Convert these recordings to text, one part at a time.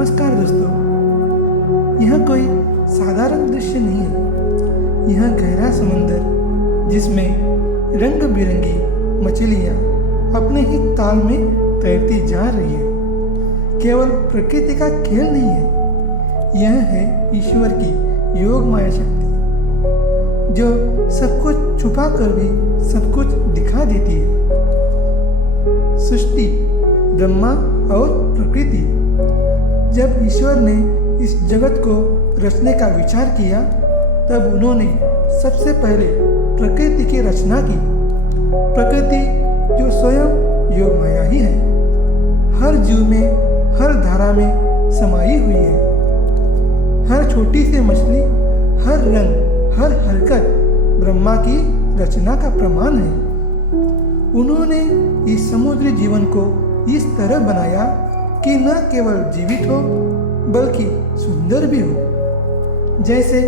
नमस्कार दोस्तों। यह कोई साधारण दृश्य नहीं है। यह गहरा समंदर जिसमें रंग बिरंगी मछलियाँ अपने ही ताल में तैरती जा रही है, केवल प्रकृति का खेल नहीं है। यह है ईश्वर की योग माया शक्ति, जो सब कुछ छुपा कर भी सब कुछ दिखा देती है। सृष्टि, ब्रह्मा और प्रकृति। जब ईश्वर ने इस जगत को रचने का विचार किया, तब उन्होंने सबसे पहले प्रकृति की रचना की। प्रकृति जो स्वयं योग माया ही है, हर जीव में, हर धारा में समाई हुई है। हर छोटी सी मछली, हर रंग, हर हरकत ब्रह्मा की रचना का प्रमाण है। उन्होंने इस समुद्री जीवन को इस तरह बनाया कि न केवल जीवित हो बल्कि सुंदर भी हो। जैसे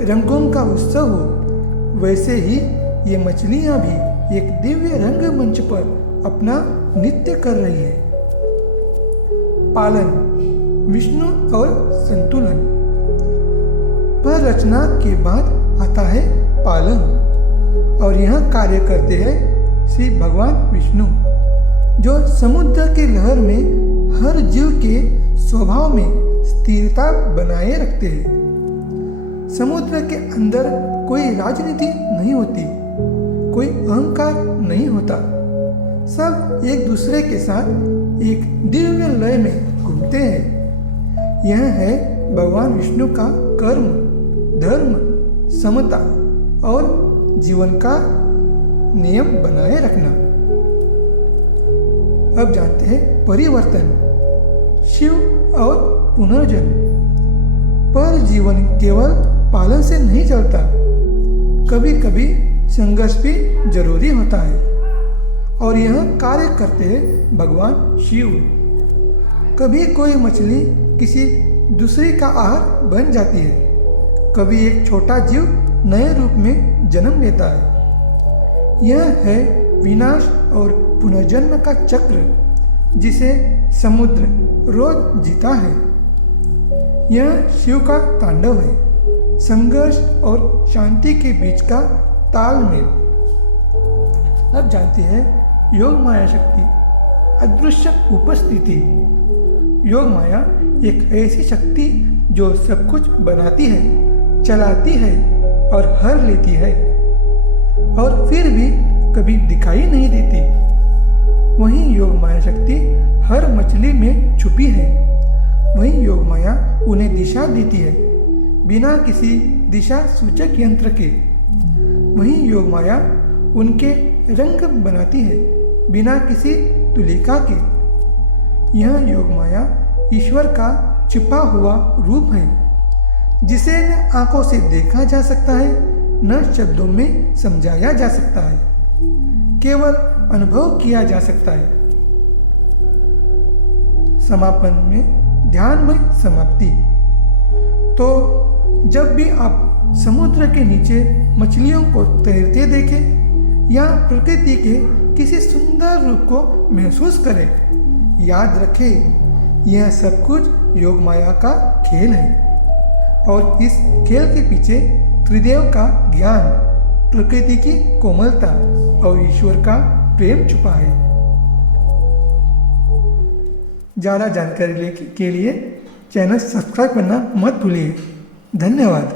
रंगों का उत्सव हो, वैसे ही ये मछलियां भी एक दिव्य रंगमंच पर अपना नृत्य कर रही है। पालन, विष्णु और संतुलन। पर रचना के बाद आता है पालन, और यह कार्य करते हैं श्री भगवान विष्णु, जो समुद्र के लहर में हर जीव के स्वभाव में स्थिरता बनाए रखते हैं। समुद्र के अंदर कोई राजनीति नहीं होती, कोई अहंकार नहीं होता। सब एक दूसरे के साथ एक दिव्य लय में घूमते हैं। यह है भगवान विष्णु का कर्म, धर्म, समता और जीवन का नियम बनाए रखना। अब जानते हैं परिवर्तन, शिव और पुनर्जन्म। पर जीवन केवल पालन से नहीं चलता, कभी कभी संघर्ष भी जरूरी होता है, और यह कार्य करते हैं भगवान शिव। कभी कोई मछली किसी दूसरी का आहार बन जाती है, कभी एक छोटा जीव नए रूप में जन्म लेता है। यह है विनाश और पुनर्जन्म का चक्र, जिसे समुद्र रोज जीता है। यह शिव का तांडव है, संघर्ष और शांति के बीच का तालमेल। अब जानते हैं योग माया शक्ति, अदृश्य उपस्थिति। योग माया एक ऐसी शक्ति जो सब कुछ बनाती है, चलाती है और हर लेती है, और फिर भी कभी दिखाई नहीं देती। वहीं योग माया शक्ति हर मछली में छुपी है। वहीं योग माया उन्हें दिशा देती है, बिना किसी दिशा सूचक यंत्र के। वहीं योग माया उनके रंग बनाती है, बिना किसी तुलिका के। यह योग माया ईश्वर का छिपा हुआ रूप है, जिसे न आंखों से देखा जा सकता है, न शब्दों में समझाया जा सकता है, केवल अनुभव किया जा सकता है। समापन में ध्यान में समाप्ति। तो जब भी आप समुद्र के नीचे मछलियों को तैरते देखें या प्रकृति के किसी सुंदर रूप को महसूस करें, याद रखें यह सब कुछ योग माया का खेल है, और इस खेल के पीछे त्रिदेव का ज्ञान, प्रकृति की कोमलता और ईश्वर का प्रेम छुपा है। ज़्यादा जानकारी के लिए चैनल सब्सक्राइब करना मत भूलिए। धन्यवाद।